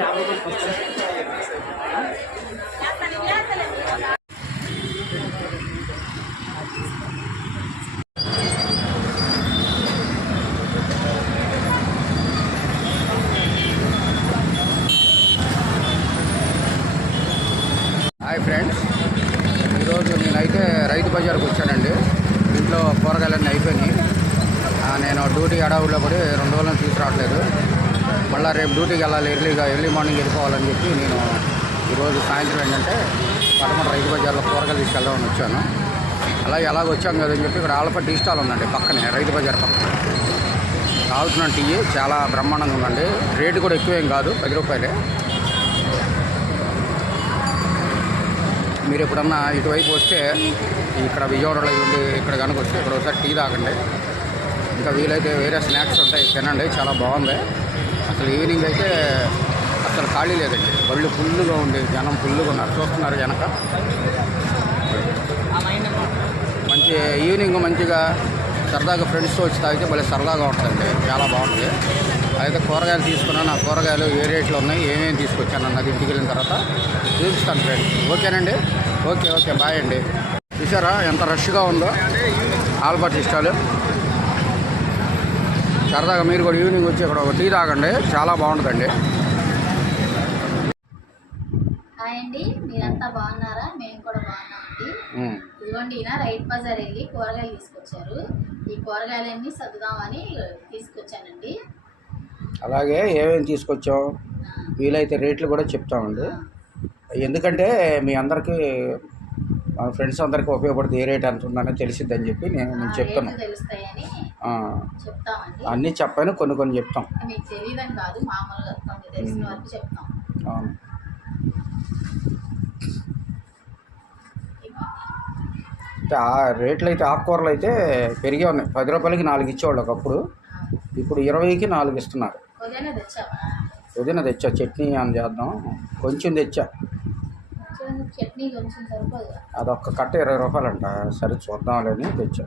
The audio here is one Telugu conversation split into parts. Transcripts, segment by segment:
家伙都不在。నేను ఈరోజు సాయంత్రం ఏంటంటే పదమూడు రైతు బజార్లో కూరగాయలు తీసుకెళ్దామని వచ్చాను. అలాగే ఎలాగ వచ్చాం కదని చెప్పి ఇక్కడ ఆలప టీ స్టాల్ ఉందండి పక్కనే రైతు బజార్ పక్కన. కావాల్సిన టీ చాలా బ్రహ్మాండంగా ఉందండి. రేటు కూడా ఎక్కువేం కాదు పది రూపాయలే. మీరు ఎప్పుడన్నా ఇటువైపు వస్తే ఇక్కడ విజయవాడలో ఉండి ఇక్కడ కనుక వస్తే ఇక్కడ ఒకసారి టీ తాగండి. ఇంకా వీలైతే వేరే స్నాక్స్ ఉంటాయి తినండి చాలా బాగుంది. అసలు ఈవినింగ్ అయితే అసలు ఖాళీ లేదండి. బళ్ళు ఫుల్గా ఉంది జనం ఫుల్గా ఉన్నారు. చూస్తున్నారు వెనక. మంచి ఈవినింగ్ మంచిగా సరదాగా ఫ్రెండ్స్తో వచ్చి తాగితే భలే సరదాగా ఉంటుందండి. చాలా బాగుంటుంది అయితే కూరగాయలు తీసుకున్నాను ఆ కూరగాయలు ఏ రేట్లు ఉన్నాయి ఏమేమి తీసుకొచ్చాను అన్నది ఇంటికి వెళ్ళిన తర్వాత చూపిస్తాను ఫ్రెండ్స్. ఓకేనండి? ఓకే ఓకే బాయ్ అండి. చూసారా ఎంత రష్గా ఉందో? ఆల్బర్ట్ ఇష్టాలు. సరదాగా మీరు కూడా ఈవినింగ్ వచ్చి ఇక్కడ ఒక టీ తాగండి. చాలా బాగుంటుందండి. హాయ్ అండి మీరంతా బాగున్నారా? మేము కూడా బాగున్నామండి. ఇదిగోండి ఈయన రైట్ బజార్ వెళ్ళి కూరగాయలు తీసుకొచ్చారు. ఈ కూరగాయలన్నీ సర్దుదామని తీసుకొచ్చానండి. అలాగే ఏమేమి తీసుకొచ్చాం వీలైతే రేట్లు కూడా చెప్తామండి. ఎందుకంటే మీ అందరికీ మా ఫ్రెండ్స్ అందరికీ ఉపయోగపడుతుంది. ఏ రేట్ ఎంత ఉందని తెలిసిద్దని చెప్పి నేను నేను చెప్తాను అన్నీ చెప్పాను కొన్ని కొన్ని చెప్తాం. మీకు తెలియదని కాదు మామూలుగా కొన్ని తెలిసిన వరకు చెప్తాం. అవును. రేట్లు అయితే ఆకుకూరలు అయితే పెరిగే ఉన్నాయి. పది రూపాయలకి నాలుగు ఇచ్చేవాళ్ళు ఒకప్పుడు. ఇప్పుడు ఇరవైకి నాలుగు ఇస్తున్నారు. ఉదయం తెచ్చా? చట్నీ అని చేద్దాం. కొంచెం తెచ్చా. అదొక్క కట్ట ఇరవై రూపాయలంట. సరే చూద్దాంలేని తెచ్చా.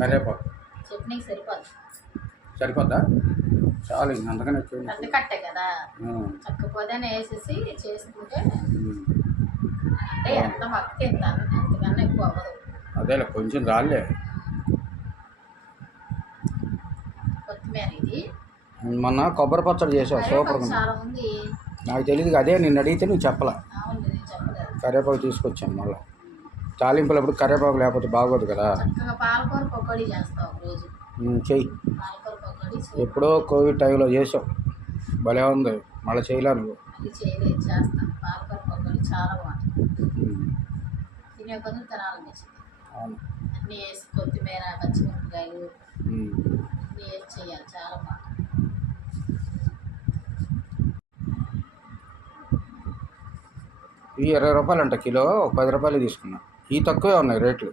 కరివేపాకు చట్నీకి సరిపోదు. సరిపోద్దా? చాలు అందుకనే చూడండి పెద్ద కట్టే కదా. ఉమ్, చక్క పొదన వేసేసి చేసుకుంటే. అంటే ఎంత మక్కి ఎంత? అంతకన్నా ఎక్కువ అవ్వదు. అదేలే కొంచెం చాలే కొత్తిమీర ఇది. మొన్న కొబ్బరి పచ్చడి చేసావు సూపర్ ఉంది. నాకు తెలియదు అదే నిన్ను అడిగితే నువ్వు చెప్పలా. నేను కరివేపాకు తీసుకొచ్చాను మళ్ళీ. తాలింపులప్పుడు కరివేపాకు లేకపోతే బాగోదు కదా. పాలకూర పకోడీ చేస్తావు రోజు చెయ్యి. ఎప్పుడో కోవిడ్ టైంలో చేసావు భలే ఉంది. మళ్ళీ చేయలే నువ్వు. అవును. అన్నీ వేసి కొత్తిమీర పచ్చిమిరపకాయలు. అన్నీ వేసి చేయాలి. చాలా బాగుంటుంది. ఇవి ఇరవై రూపాయలు అంట కిలో పది రూపాయలు తీసుకున్నా. ఈ తక్కువే ఉన్నాయి రేట్లు.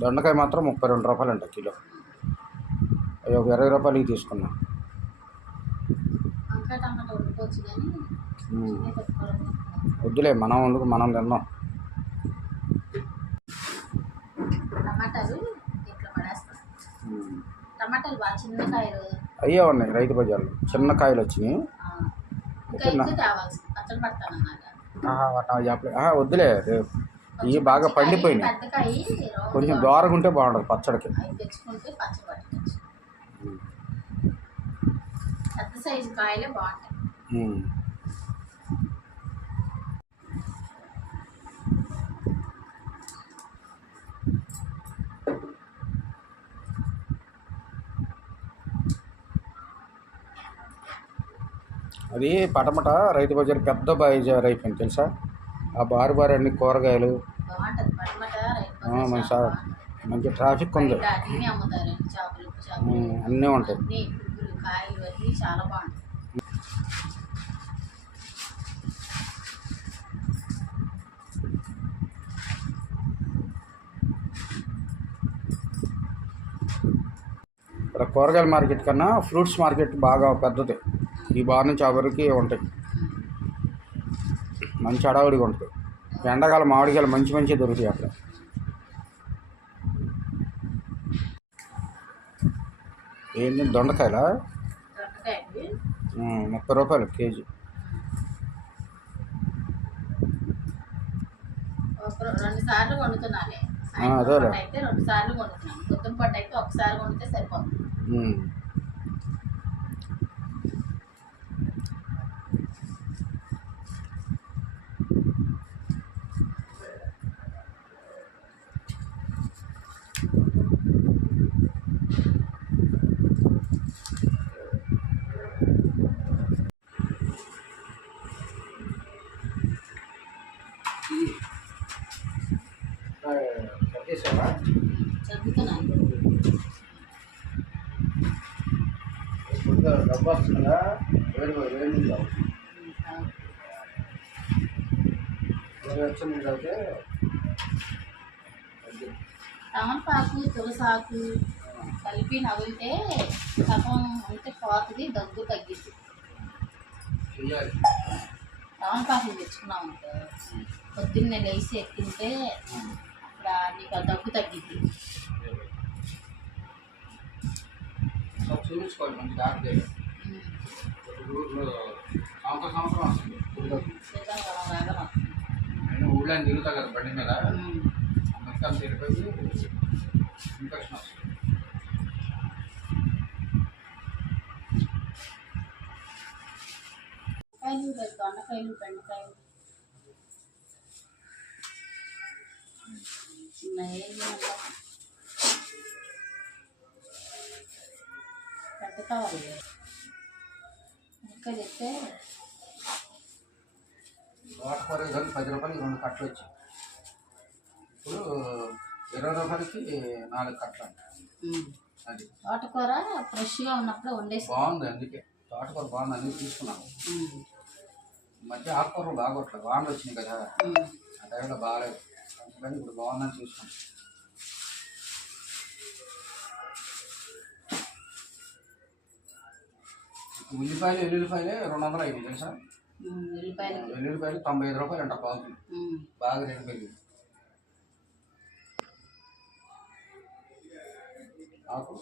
దొండకాయ మాత్రం ముప్పై రెండు రూపాయలు అంట కిలో. అవి ఒక ఇరవై రూపాయలకి తీసుకున్నా. వద్దులే మనం వండుకు మనం తిన్నాం అయ్యే ఉన్నాయి రైతు బజార్లో. చిన్న కాయలు వచ్చినాయి. వద్దులే రేపు ఇవి బాగా పండిపోయినాయి. కొంచెం దోరగా ఉంటే బాగుంటుంది పచ్చడికి. అది పటమట రైతు బజార్ పెద్ద బజార్ అయిపోయింది తెలుసా? ఆ బారు బారు అన్ని కూరగాయలు మన చాలా సా- బాగుంటది. మంచి ట్రాఫిక్ ఉంది అన్ని ఉంటాయి. చాలా బాగుంటాయి. ఇక్కడ కూరగాయల మార్కెట్ కన్నా ఫ్రూట్స్ మార్కెట్ బాగా పెద్దది. ఈ బార్ నుంచి ఆ వరకు ఉంటాయి. మంచి అడవుడిగా ఉంటుంది. ఎండాకాలం మామిడికాయలు మంచి మంచి దొరుకుతాయి అక్కడ. ఏంటి దొండకాయలా? ముప్పై రూపాయలు కేజీ. ఒక రెండు సార్లు వండుతున్నానే. ఆ, అదేలే. సాయంత్రం పూట అయితే రెండు సార్లు వండుతున్నాను పొద్దున పూట అయితే ఒకసారి వండితే సరిపోతుంది. డబ్బు వస్తుందా? వేడి వేడి నీళ్ళు తాగు. వేడి వచ్చిన నీళ్ళు తాగితే తగ్గుతుంది. తమలపాకు తులసాకు కలిపి నవ్వితే కఫం అంటే పోతుంది దగ్గు చెయ్యాలి. తమలపాకులు తెచ్చుకున్నాం అనుకో పొద్దున్నే లేచి ఎక్కింటే అక్కడ నీకు దగ్గు ఒకసారి చూపించుకోవాలి మంచి డాక్టర్ దగ్గర. సంవత్సరం సంవత్సరం వస్తుంది. ఊళ్ళో నేను ఊళ్ళో తిరుగుతా కదా బండి మీద. మొత్తం తిరిగిపోయి ఇన్ఫెక్షన్ వస్తుంది. కాయలు దొండకాయలు బెండకాయలు పెద్ద కావాలి ఇంకా చెప్తే తోటకూర కానీ పది రూపాయలకి రెండు కట్టలు వచ్చాయి. ఇప్పుడు ఇరవై రూపాయలకి నాలుగు కట్టలు అది. తోటకూర ఫ్రెష్గా ఉన్నప్పుడు వండేసి బాగుంది అందుకే. తోటకూర బాగుంది అందుకే తీసుకున్నాను మధ్య ఆకుకూరలు బాగోట్లేదు. బాగుంది వచ్చినాయి కదా. ఆ టైంలో బాగాలేదు. అందుకని ఇప్పుడు బాగుందని తీసుకున్నాను ఉల్లిపాయలు ఎల్లుల్లిపాయలే రెండు వందలు అయినాయి తెలుసా? ఉల్లిపాయలు ఎల్లుల్లిపాయలు తొంభై ఐదు రూపాయలు అంట ఉమ్. బాగా రేటు పెరిగింది. ఆకు.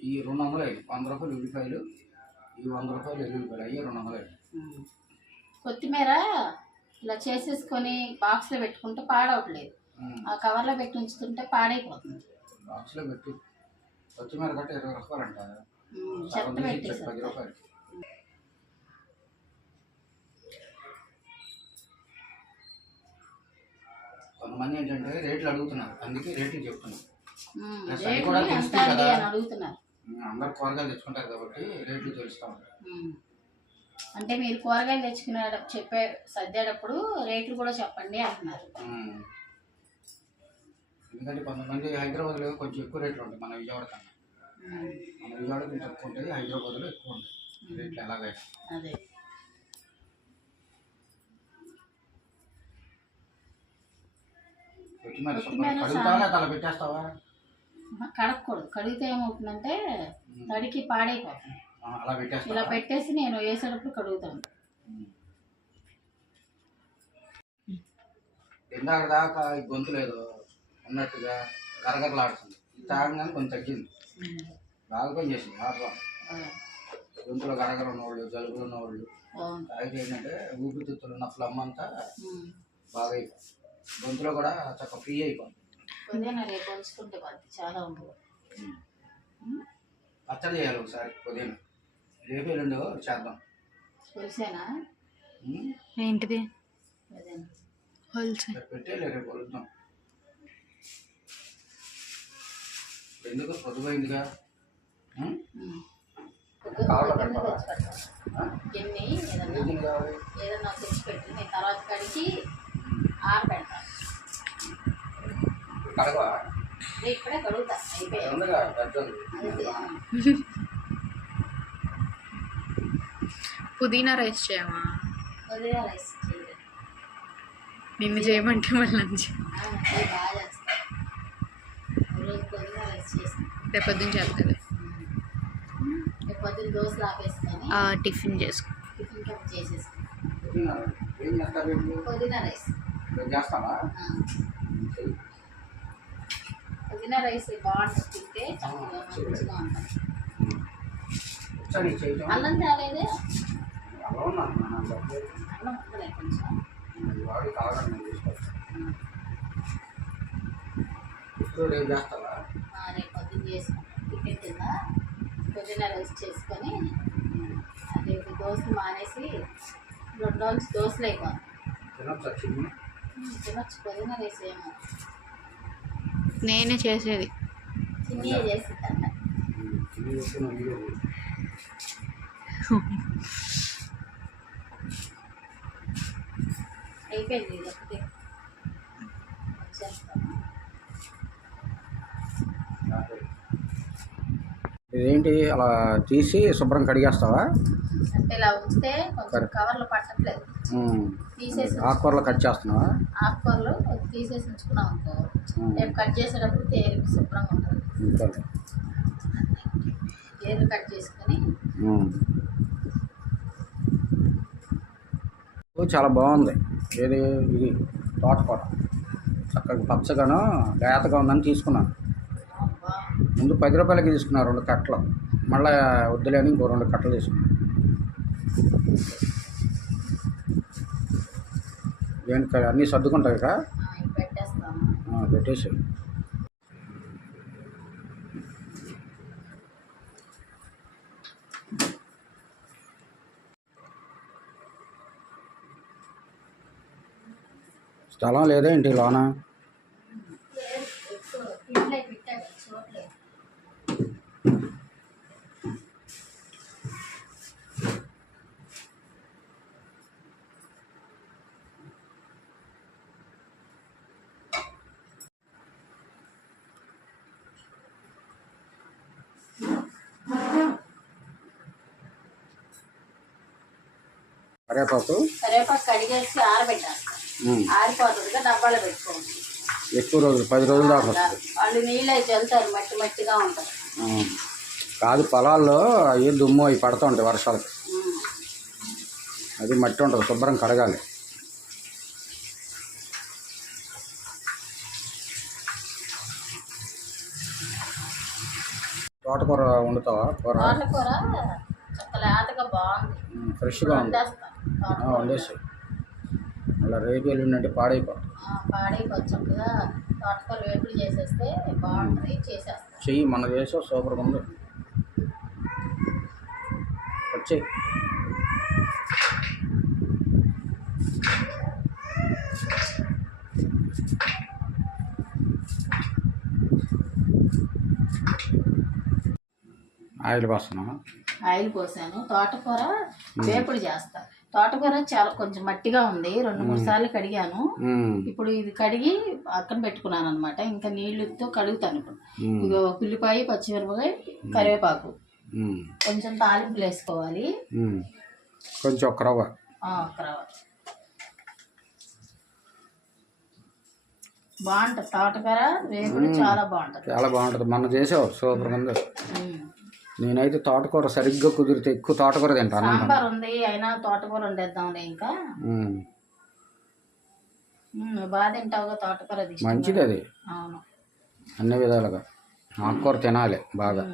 ఈ రెండు వందలు అయ్యి వంద రూపాయలు ఉల్లిపాయలు ఈ వంద రూపాయలు ఎల్లుల్లిపాయలు అయ్యి రెండు వందలు అయ్యి ఉమ్. కొత్తిమీర ఇలా చేసేసుకొని బాక్స్లో పెట్టుకుంటే పాడవట్లేదు. ఆ కవర్లో పెట్టి ఉంచుతుంటే పాడైపోతుంది. బాక్స్లో పెట్టి. కొత్తిమీర కట్ట ఇరవై రూపాయలు అంట ఉమ్, సగం చెత్త తీసి ఇచ్చాడు పది పెట్టేసి రూపాయలు కొంతమంది ఏంటంటే రేట్లు అడుగుతున్నారు. అందుకే రేట్లు కూడా కదా. అని అడుగుతున్నారు. అందరు కూరగాయలు తెచ్చుకుంటారు కాబట్టి రేట్లు తెలుస్తూ. అంటే మీరు కూరగాయలు తెచ్చుకునే చెప్పే సర్దేటప్పుడు రేట్లు కూడా చెప్పండి అంటున్నారు. ఎందుకంటే కొంతమంది హైదరాబాద్లో కొంచెం ఎక్కువ రేట్లు ఉంటాయి మన విజయవాడ కన్నా. మన విజయవాడ కొంచెం తక్కువ ఉంటుంది హైదరాబాద్లో ఎక్కువ ఉంటాయి రేట్లు ఎలాగైనా అదే. కొత్తిమీర కొత్తిమీర శుభ్రం కడుగుతావా తల పెట్టేస్తావా కడగకూడదు. కడిగితే ఏమవుతుందంటే తడికి పాడైపోతుంది. అలా ఇలా పెట్టేస్తావా పెట్టేసి నేను వేసేటప్పుడు కడుగుతాను. ఇందాక దాకా గొంతు లేదు ఉన్నట్టుగా గరగరలాడుతుంది. తాగగానే కొంచెం తగ్గింది. బాగా పని చేసింది ఆ, గొంతులో గరగర ఉన్నవాళ్ళు జలుబులు ఉన్నవాళ్ళు. తాగితే ఏంటంటే ఊపిరితిత్తులు ఉన్న ఫ్లమ్ అంతా. బాగా అయిపోయింది గొంతులో కూడా చక్కగా ఫ్రీ రేపు పడుతుంది చాలా ఉండవు పచ్చడి చేయాలి ఒకసారి ఉదయం రేపు ఎల్లుండో చేద్దాం. పులిసేనా? ఉమ్, ఏంటిది? పెట్టే రేపు వదులుతాం ఎందుకు గిన్నె పెట్టాలా? తెచ్చి పెట్టాలి గిన్నె ఏదన్నా? ఏం కావాలి? ఏదన్నా తెచ్చి పెట్టి నేను తర్వాత కడిగి కడుగుతా. అయిపోయాయి పుదీనా రైస్ చేయమా? పుదీనా రైస్ నిన్ను చేయమంటే మళ్ళీ బాగా పుదీనా రైస్ చేస్తాను రేపొద్దున దోశలు ఆపేసుకొని టిఫిన్ చేసుకో. Tiffin cup? పుదీనా రైస్. పుదీనా రైస్ బాగుంటుంది. తింటే చక్కగా మంచిగా ఉంటుంది. తేలేదే? కొంచెం? ఇప్పుడు ఏం చేస్తావా? ఆ, చేసుకుంటాం టిఫిన్ కింద పుదీనా రైస్ చేసుకొని అది దోశ మానేసి రెండు రోజులు దోశలు తినొచ్చా తినొచ్చు పుదీనా రైస్ ఏమో. నేనే చేసేది. చిన్ని తీయి. అయిపోయింది ఇది ఇదేంటి? అలా తీసి శుభ్రం కడిగేస్తావా? అంటే ఇలా ఉంచితే కొంచెం కవర్లు పట్టట్లేదు. తీసేసి ఆకుకూరలు కట్ చేస్తున్నావా? ఆకుకూరలు తీసేసి ఉంచుకున్నాం అనుకో. ఉమ్. రేపు కట్ చేసేటప్పుడు తేలిక శుభ్రంగా ఉంటుంది. కట్ చేసుకొని చాలా బాగుంది. ఏది? ఇది తోటకూర. చక్కగా పచ్చగాను లేతగా ఉందని తీసుకున్నాను. ముందు పది రూపాయలకి తీసుకున్నా రెండు కట్టలు. మళ్ళీ వద్దులేని ఇంకో రెండు కట్టలు తీసుకున్నాను దేనికి అన్నీ సర్దుకుంటాయి ఇక? ఆ, పెట్టేసి స్థలం లేదా ఇంటి లోన? కరేపాకు కరివేపాకు కడిగేసి ఆరబెట్టాలి. ఉమ్. ఆరిపోతుందిగా డబ్బాలో పెట్టుకోండి ఎక్కువ రోజులు పది రోజుల దాకా వాళ్ళు నీళ్ళు అయితే వెళ్తారు మట్టి మట్టిగా ఉంటుంది ఆ. కాదు పొలాల్లో అవి దుమ్ము అవి పడుతూ ఉంటాయి వర్షాలకి. అది మట్టి ఉంటుంది శుభ్రం కడగాలి. తోటకూర వండుతావా? కూర? తోటకూర ఫ్రెష్గా ఉంది. తోటకూర. వండేసి అలా రేపు ఎల్లుండంటే పాడైపోతుంది చక్కగా. వేపుడు చేసేస్తే బాగుంటుంది చెయ్యి మన చేసే సూపర్గా ఉంది వచ్చేయి ఆయిల్ పోస్తున్నా ఆయిల్ పోసాను. తోటకూర వేపుడు చేస్తా. తోటకూర చాలా కొంచెం మట్టిగా ఉంది. రెండు మూడు సార్లు కడిగాను. ఇప్పుడు ఇది కడిగి పక్కన పెట్టుకున్నాను అనమాట ఇంకా నీళ్ళతో కడుగుతాను ఇప్పుడు. ఇగో ఉల్లిపాయ పచ్చిమిరపకాయ కరివేపాకు. కొంచెం తాలింపులు వేసుకోవాలి. కొంచెం ఒక రవ్వ. ఒక రవ్వ. బాగుంటుంది. తోటకూర వేపుడు చాలా బాగుంటుంది. చాలా బాగుంటుంది. మొన్న చేసావు. సూపర్గా ఉంది. నేనైతే తోటకూర సరిగ్గా కుదిరితే ఎక్కువ తోటకూర తింటాను సాంబార్ ఉంది అయినా తోటకూర వండేద్దాంలే ఇంకా. బాగా తింటావుగా తోటకూర. మంచిది అది. అవును. అన్ని విధాలుగా. ఆకుకూర తినాలి బాగా.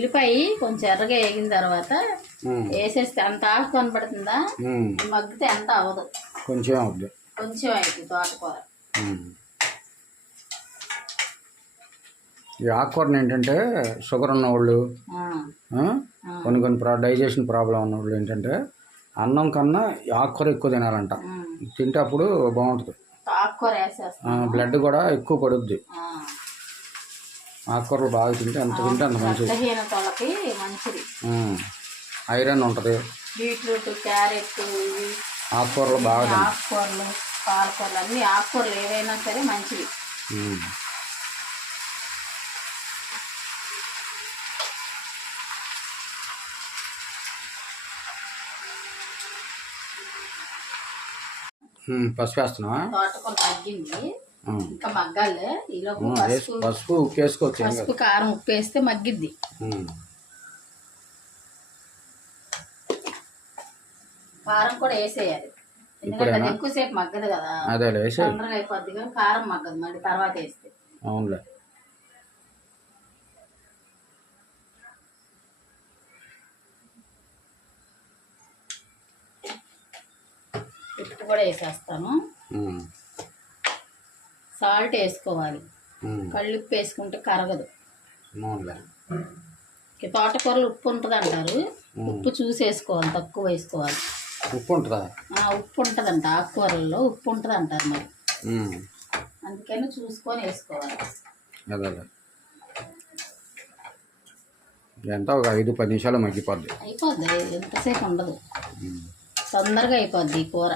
ఉల్లిపాయ కొంచెం ఎర్రగా వేగిన తర్వాత వేసేస్తే అంత ఆకు కనబడుతుందా? ఉమ్, మగ్గితే అంత అవ్వదు. కొంచెం అవుద్ది కొంచెం అయింది తోటకూర. ఈ ఆకుకూరని ఏంటంటే షుగర్ ఉన్నవాళ్ళు కొన్ని కొన్ని ప్రా డైజెషన్ ప్రాబ్లం ఉన్నవాళ్ళు ఏంటంటే అన్నం కన్నా ఆకుకూర ఎక్కువ తినాలంట. తింటే అప్పుడు బాగుంటుంది. బ్లడ్ కూడా ఎక్కువ పడుద్ది. ఆకుకూరలు బాగా తింటే ఎంత తింటే అంత మంచిది. ఐరన్ ఉంటుంది. బీట్రూట్ క్యారెట్ ఆకుకూరలు బాగా ఆకుకూరలు పాలకూరలు అన్ని ఆకుకూరలు ఏవైనా సరే మంచిది పసుపు వేస్తున్నావా? తోటకూర తగ్గింది. ఇంకా మగ్గాలి. ఈలోపు పసుపు పసుపు ఉప్పు వేసుకోవచ్చు ఏం కాదు పసుపు కారం ఉప్పు వేస్తే మగ్గిద్ది. కారం కూడా వేసేయాలి. ఎందుకంటే? అది ఎక్కువసేపు మగ్గదు కదా. అదే తొందరగా అయిపోద్ది కానీ కారం మగ్గదు. మళ్ళీ తర్వాత వేస్తే. అవునులే. ఉప్పు కూడా వేసేస్తాను. సాల్ట్ వేసుకోవాలి. కళ్ళుప్పు వేసుకుంటే కరగదు. తోటకూరలు ఉప్పు ఉంటుంది అంటారు. ఉప్పు చూసి వేసుకోవాలి తక్కువ వేసుకోవాలి. ఉప్పు ఉంటుందా? ఉప్పు ఉంటుందంట ఆకుకూరల్లో ఉప్పు ఉంటుంది అంటారు మరి. అందుకని చూసుకొని వేసుకోవాలి. ఎంత? ఒక ఐదు పది నిమిషాలు మగ్గిపోద్ది. అయిపోద్ది ఎంతసేపు ఉండదు. తొందరగా అయిపోద్ది ఈ కూర.